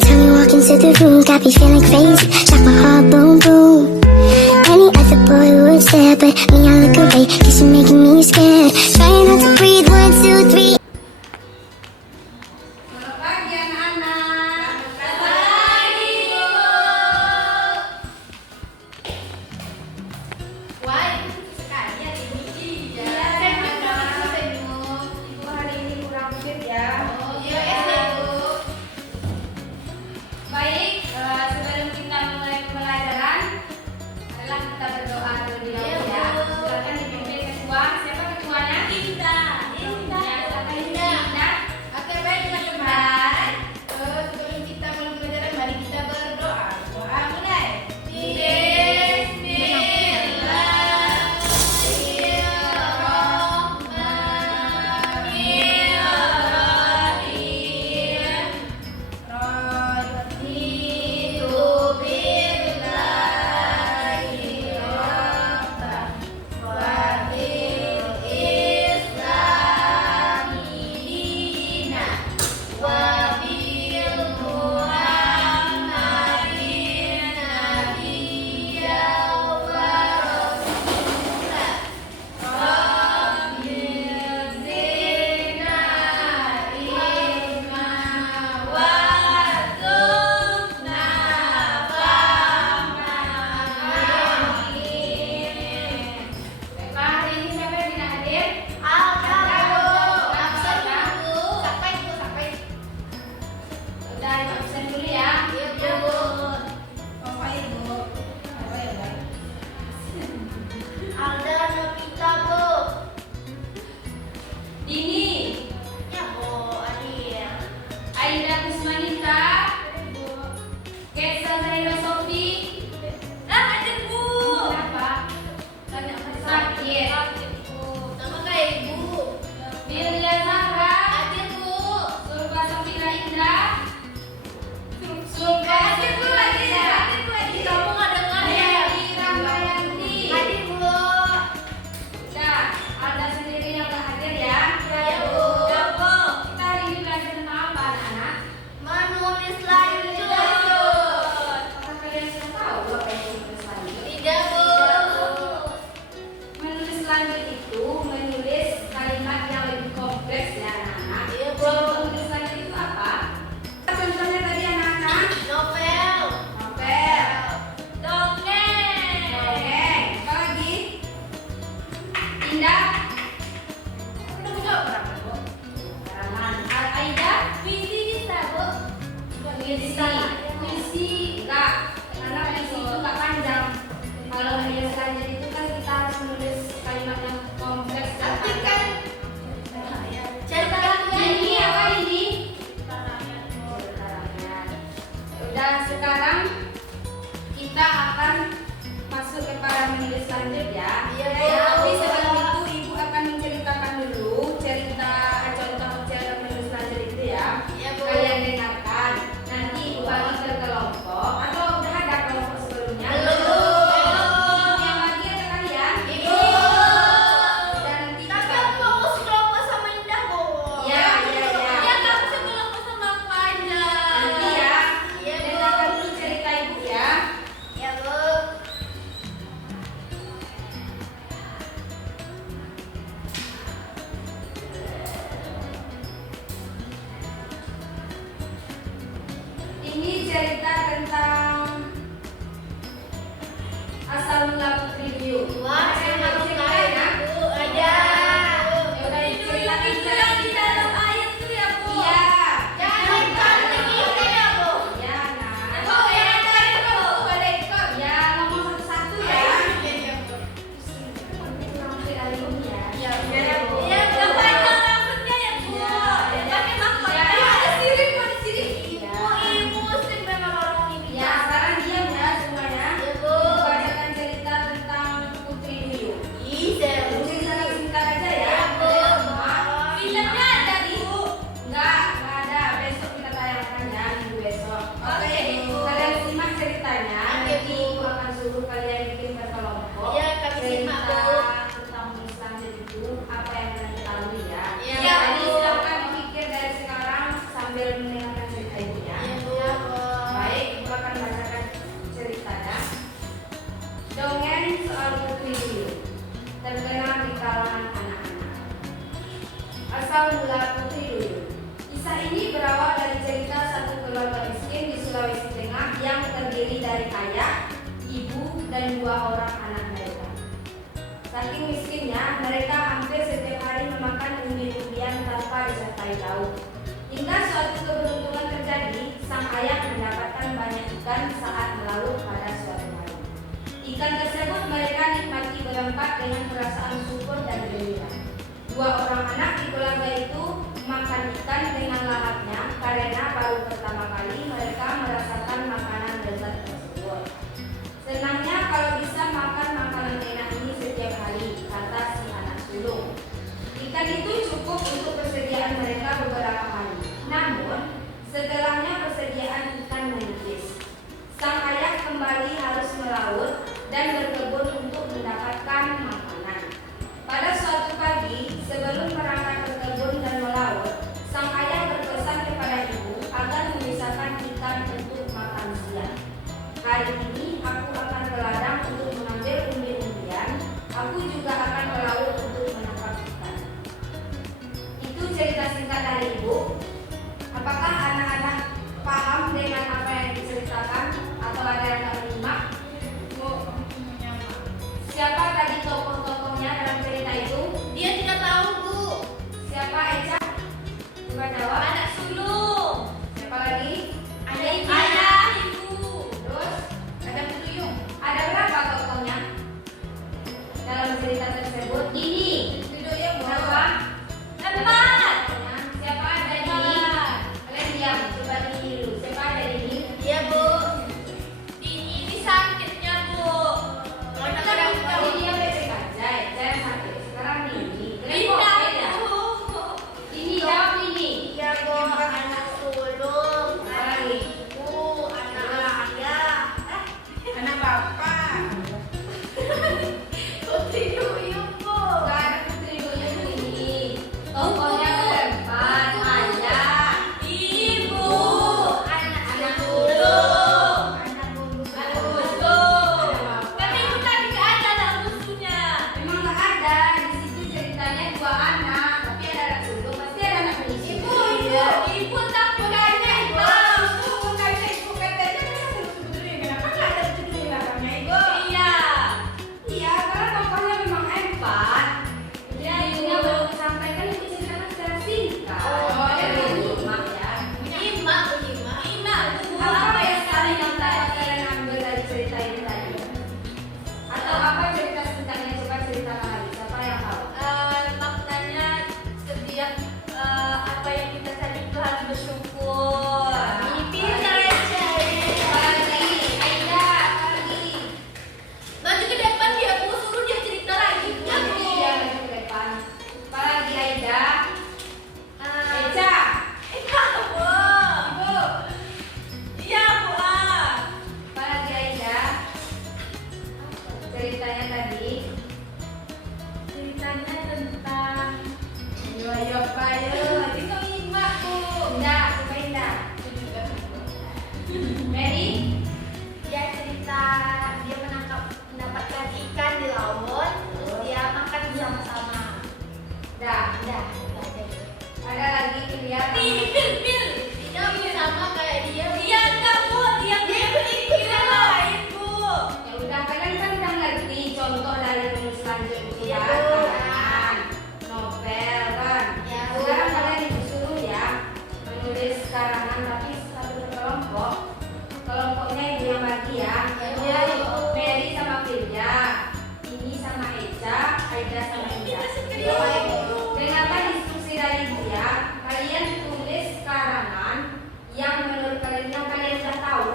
time you walk into the room, got me feeling crazy, shock my heart, boom, boom. Any other boy would stare, but me, I look away, cause you're making me scared. Trying not to breathe, 1, 2, 3. Selamat pagi anak-anak. Wah, sekali ya Ibu. Iya, Ibu hari ini kurang fit ya. Oh, iya Bu. Baik, sebelum kita mulai pembelajaran, adalah kita berdoa terlebih dahulu ya. Silakan dipimpin ketua. Siapa ketuanya? Kita. Oke, baik teman-teman. Sebelum kita mulai pembelajaran, mari kita berdoa. Doa mulai. Puisi enggak, karena puisi itu enggak panjang. Kalau menulis lanjut itu kan kita harus menulis kalimat yang kompleks. Tapi kan cerita ini apa ini? Dan sekarang kita akan masuk kepada menulis lanjut ya. Tapi sebelum itu Ibu akan menceritakan dulu contoh cara menulis lanjut itu ya. Kalian dengarkan. Nanti Ibu bagi ke kelompok atau udah ada kelompok sebelumnya? Belum. Yang lagi ada kalian? Ibu. Dan nanti tapi aku mau sekelompok sama Indah, Bu. Iya. Ya, kamu sekelompok sama aku aja. Nanti ya. Dengarkan dulu cerita Ibu ya. Ya, Bu. Ini cerita tentang asal mula Putri Duyung. Wah, saya mau ceritain ya. Ada. Udah diceritain yang di dalam air tuh ya, Bu. Iya. Yang cantik itu ya, Bu. Ya, nah. Oh, ya, ada itu, ada itu. Ya, ngomong satu-satu ya. Iya, Bu. Rambut dari Ibu ya. Iya, Bu. Iya, panjang rambutnya ya, Bu. Pakai mahkota. Ada sirip, ada sirip. Ya, sekarang diam ya semuanya. Ibu bacakan cerita tentang Putri Duyung. mereka hampir setiap hari memakan umbi-umbian tanpa disertai lauk. Hingga suatu keberuntungan terjadi, sang ayah mendapatkan banyak ikan saat melaut pada suatu hari. Ikan tersebut mereka nikmati berempat dengan perasaan syukur dan gembira. Dua orang anak di keluarga itu makan ikan dengan lahapnya karena baru pertama kali mereka merasakan makanan lezat tersebut. Senangnya kalau bisa makan makanan enak ini setiap hari, kata si anak sulung. Ikan itu cukup untuk persediaan mereka beberapa hari. Namun, setelahnya persediaan ikan menipis. Sang ayah kembali harus melaut dan berkebun untuk mendapatkan makanan. Pada suatu pagi, sebelum berangkat berkebun dan melaut, sang ayah berpesan kepada ibu agar memisahkan ikan untuk makan siang. Hari ini aku akan ke ladang untuk mengambil umbi-umbian. Aku juga akan ke laut untuk menangkap ikan. Itu cerita singkat dari ibu. Apakah anak-anak paham dengan apa yang diceritakan atau ada yang tak menyimak? Siapa tadi tokoh-tokohnya dalam cerita itu? Dia tidak tahu, Bu. Siapa Eca? Coba jawab. Anak sulung. Siapa lagi? Ada ibu. Ayah, ibu. Terus Ada tuyung. ada berapa tokohnya dalam cerita tersebut? Ini. Tuyung, Bu. Berapa? 4. Siapa ada di? Kalian diam. Coba ini dulu. Siapa ada di ini? Iya, Bu. Ini sakitnya, Bu. Kadang-kadang Ini dia baik-baik aja. Saya sakit. Sekarang ini. Kalian kok pindah, beda? Bu. Ini jawab ini. Iya, Bu. Anak sulung. Apa lagi? Bu, anak ayah. Anak bapak. Putri Duyung, Bu. Gak ada putri duyung ini. Tokohnya berempat. Ayah. Ibu. Anak Anak sulung. Anak bungsu. Anak sulung. Tapi itu tadi nggak ada anak bungsunya. Memang nggak ada. Di situ ceritanya dua anak. Tapi ada anak sulung. Pasti ada anak bungsu. Ibu takut aja, Ibu. Iya. Iya, karena tokohnya memang empat. Ya, Jadi Ibu. ibunya baru sampaikan ibu ceritakan secara singkat. Oh, Jadi iya. nyimak ya. Imak, Bu. Apa yang kalian yang kalian ambil dari cerita ini tadi? Atau apa cerita singkatnya? Coba ceritakan lagi. Siapa yang tahu? Maknanya setiap apa yang kita cari itu harus bersyukur. Ini pintar aja. Apa lagi? Aida, apa lagi? Maju ke depan dia, Bu. Suruh dia cerita lagi. Ya, Bu. Iya, maju ke depan. Apa lagi Aida? Eca. Bu. Iya, Bu. Apa lagi Aida? Ceritanya tadi. Ceritanya tentang Ayo, ayo. Itu nyimak, Bu. Indah, coba Indah. Mary? dia cerita dia mendapatkan ikan di laut, terus dia makan bersama-sama. Dah. Udah. Ada lagi kelihatan. Pil. Dia sama kayak dia. Dia enggak, Bu. Dia beli kira lain, Bu. Ya udah, kalian kan udah ngerti contoh dari rumus lanjut itu Iya, kan? Bu. Kan? Novel kan? Iya, Bu. Sekarang kalian disuruh ya menulis karangan tapi satu kelompok. Kelompoknya ibu yang bagi ya. Iya, Bu. Mary sama Firja, ini sama Eca, Aida sama Indah. Iya, Bu. Dengarkan instruksi dari ibu ya. Kalian tulis karangan yang menurut kalian yang kalian sudah tahu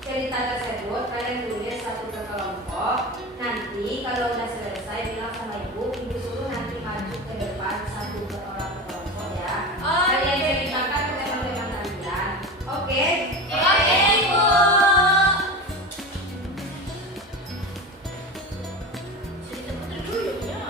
cerita tersebut. Kalian tulis satu ke kelompok. Nanti kalau udah selesai bilang sama ibu suruh nanti maju ke depan satu ke orang ke kelompok ya. Oh, Kalian oke. ceritakan ke teman-teman kalian. Oke? Oke, Bu. Cerita Putri Duyung ya.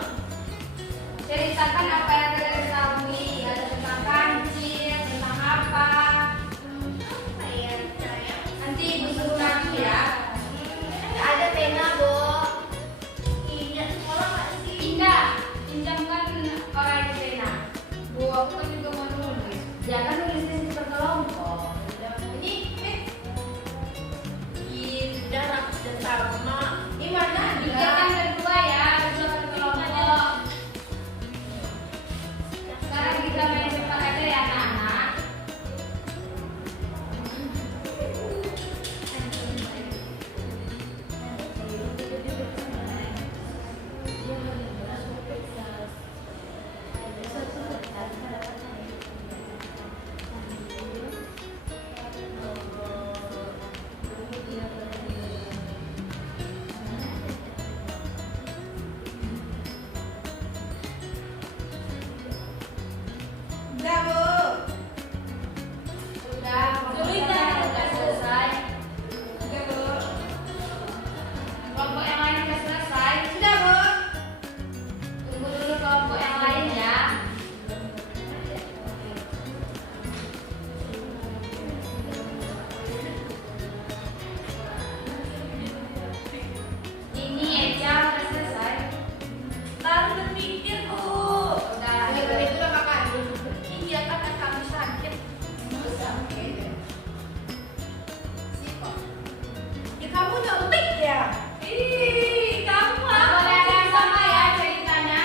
nggak utik ya? Ih, kamu apa? Boleh ada yang sama ya ceritanya.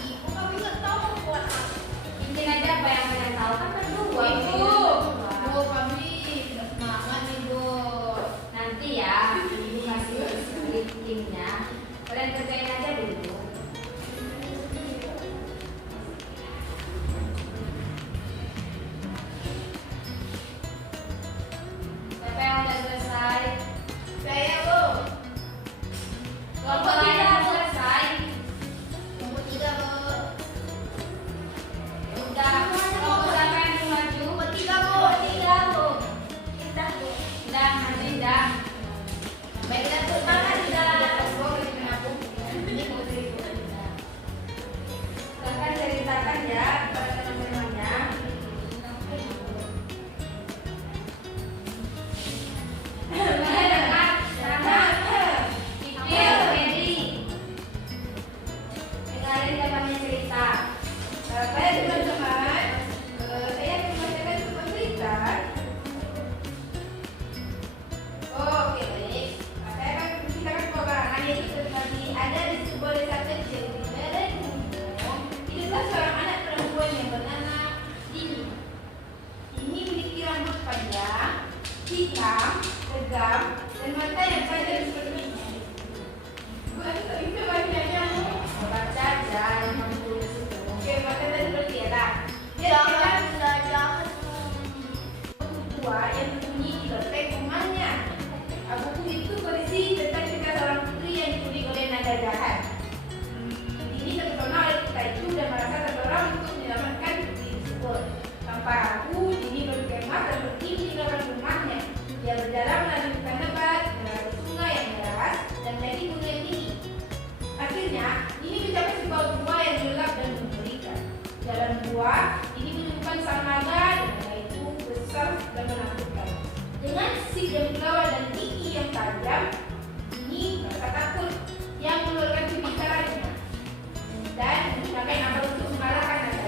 Ibu kami nggak tahu buat apa. Mungkin aja apa yang kalian tahu kan berdua. Ibu kami tidak semangat nih Bu. Nanti ya, ibu kasih linknya. Kalian kerjain aja dulu. Siapa yang udah selesai? Saya Bu. Kelompok lain yang selesai. Nomor 3 Bu. Udah. Kelompok siapa yang mau maju? Nomor 3 Bu. 3 Bu. Kita Bu. Udah, nanti udah. Baiklah Bu, tangan sudah. Silahkan ceritakan ya kepada teman-temannya. Mulai dengan Rahmat, Kikil, Mary. Dengarin temannya cerita. Baik teman-teman, saya akan membacakan sebuah cerita. Oh, oke baik. Saya akan menceritakan peperangan yaitu terjadi ada di sebuah desa kecil di lereng gunung. Hiduplah seorang anak perempuan yang bernama Dini. Dini memiliki rambut panjang, hitam, tegam, dan mata yang tajam sepertinya. Bukan tak bisa bacanya. Baca aja yang kamu tulis itu. Oke, mata dan seperti ya lah. Dia Jangan adalah jangan. tua yang bersembunyi di loteng rumahnya. Buku itu berisi tentang cerita seorang putri yang diculik oleh naga jahat. Ini terpesona oleh cerita itu dan merasa terdorong untuk menyelamatkan putri tersebut. Tanpa ragu, Dini berkemah dan pergi meninggalkan rumahnya. Dia berjalan melalui hutan lebat, melewati sungai yang deras, dan mendaki gunung yang tinggi. Akhirnya, Dini mencapai sebuah gua yang gelap dan mengerikan. Di dalam gua, Dini menemukan sang naga dengan itu besar dan menakutkan. Dengan sisik yang berlawan dan gigi yang tajam, Dini merasa takut. Yang mengeluarkan cubitarannya dan menggunakan akal untuk mengalahkan naga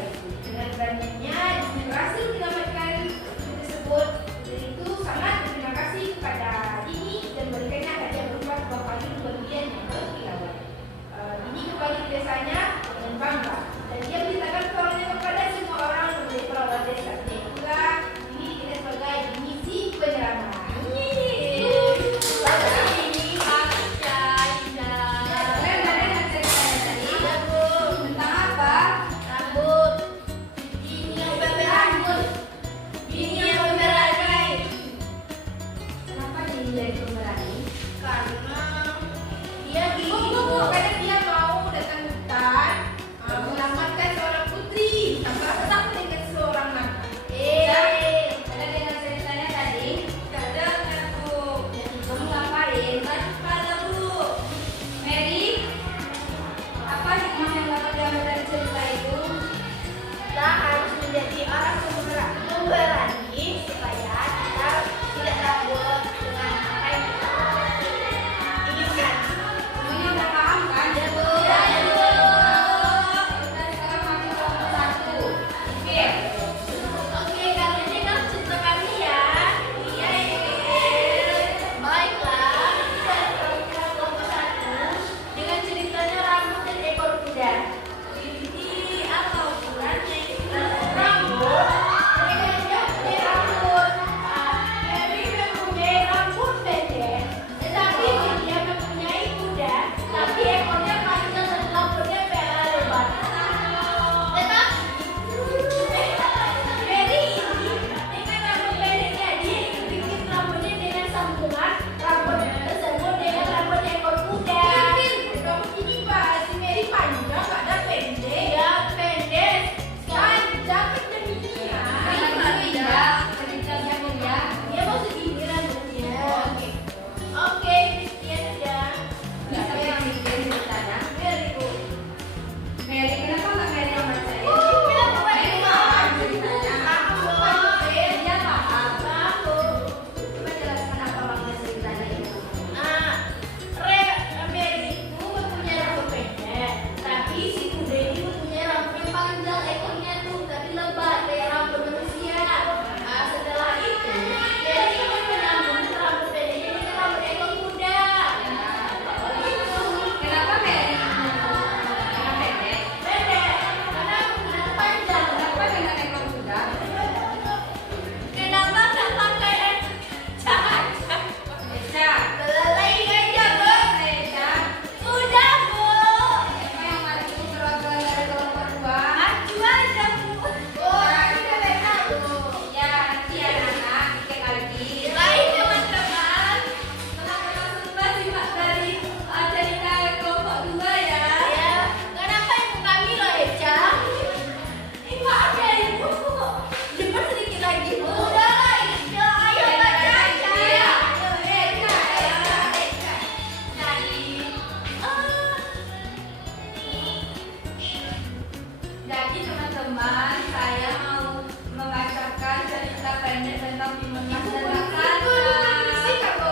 cerita pendek tentang Timun Mas Ibu dan boleh raksasa. isi Kak, Bu?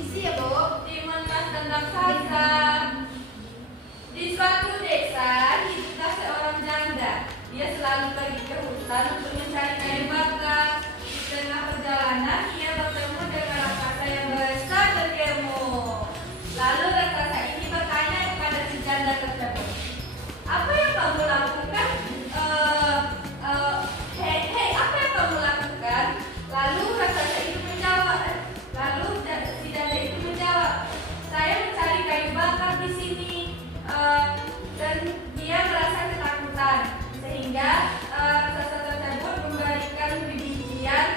Isi ya, Bu. Timun Mas dan raksasa. Di suatu desa hiduplah seorang janda. Dia selalu pergi ke hutan untuk mencari kayu bakar. Di tengah perjalanan ia bertemu dengan raksasa yang besar bergemuk. Lalu raksasa ini bertanya kepada si janda tersebut, apa yang kamu lakukan? Hei, apa yang kamu lakukan? Lalu raksasa itu menjawab, si janda itu menjawab, saya mencari kayu bakar di sini. Dan dia merasa ketakutan sehingga raksasa tersebut memberikan bijian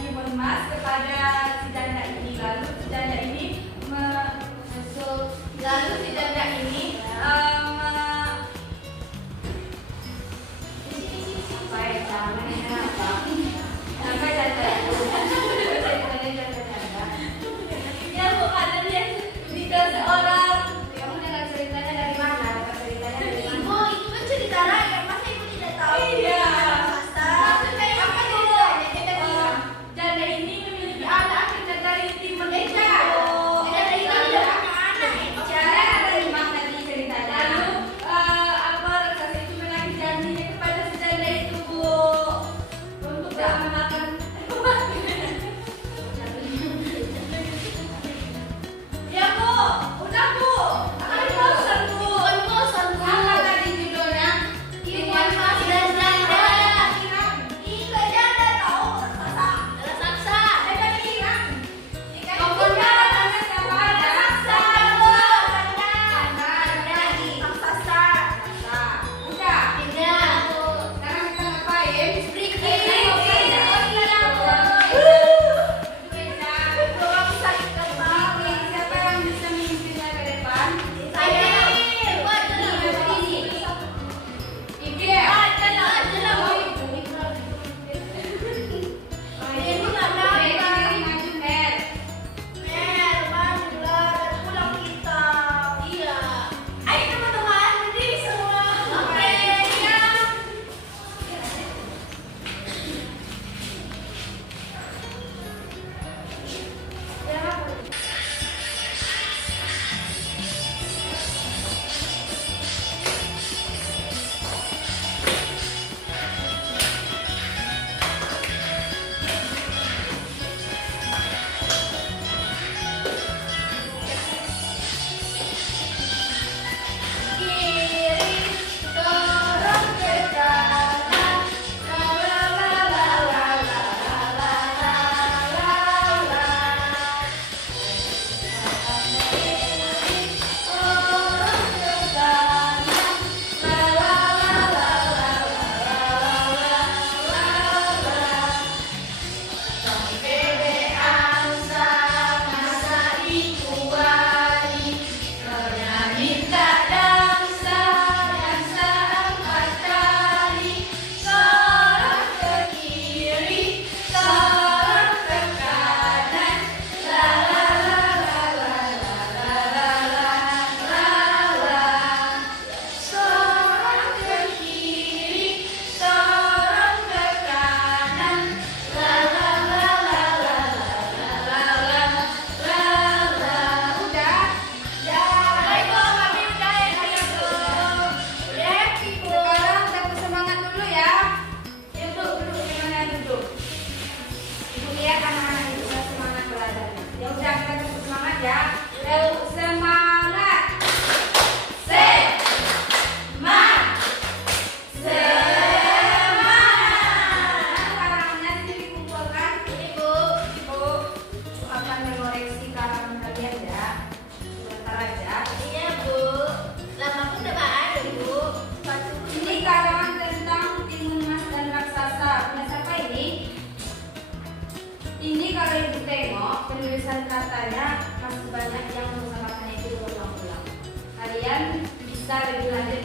timun emas kepada si janda ini. Lalu si janda ini ya Bu, ada dia dikasih orang. Kamu dengar ceritanya dari mana? Dengar ceritanya dari mana? Ibu, itu kan cerita rakyat, masa ibu tidak tahu? Iya. Maksudnya apa dulu? Janda ini memiliki anak kecil dari Timun Eca. Janda ini tidak punya anak, Cara dari mana di ceritanya? Lalu apa raksasa itu menagih janjinya kepada si janda itu, Bu, untuk tak memakan. Ya Bu, udah Bu, akan bosan Bu. Bukan bosan, Bu. Apa tadi judulnya? Timun Mas dan Janda. Iya, janda tahu raksasa. Raksasa. Janda hilang. Pokoknya namanya siapa? Raksasa, Bu. Janda. Raksasa. Udah. Tidak, Bu. Sekarang kita ngapain? Sedikit. Oh, iya. Belum sakit kepala. Siapa yang bisa memimpinnya ke depan? Saya. Ibu adalah ini. Ibu ya? Adalah, Bu. Ibu nggak apa-apa. Maju, Mer. Mer, majulah, dan pulang kita. Iya. Ayo teman-teman, berdiri semua. Oke, ya. Kiri, dorong ke kanan. La la la la la la la la la la. Kiri, dorong ke kanan. La la la la la la la la. Bebean sama ikuari. Minta dansa empat kali, sorong ke kiri, sorong ke kanan, la la la la la la la la la. Sorong ke kiri, sorong ke kanan, la la la la la la la la. Udah. Ya, baik Bu, kami udah ya, ayo Bu. Udah, Bu. Sekarang satu semangat dulu ya. Ya Bu, duduk gimana duduk? Ibu lihat anak-anak itu semangat belajar. Ya udah kita tetap semangat ya. Yuk, semangat. Karangannya di sini dikumpulkan. Ibu, Ibu akan mengoreksi karangan kalian ya. Sebentar aja. iya Bu. Lama pun udah nggak ada Bu. Ini karangan tentang Timun Mas dan raksasa. Punya siapa ini? Ini kalau ibu tengok penulisan katanya masih banyak yang menggunakannya itu berulang-ulang. Kalian bisa lebih lanjut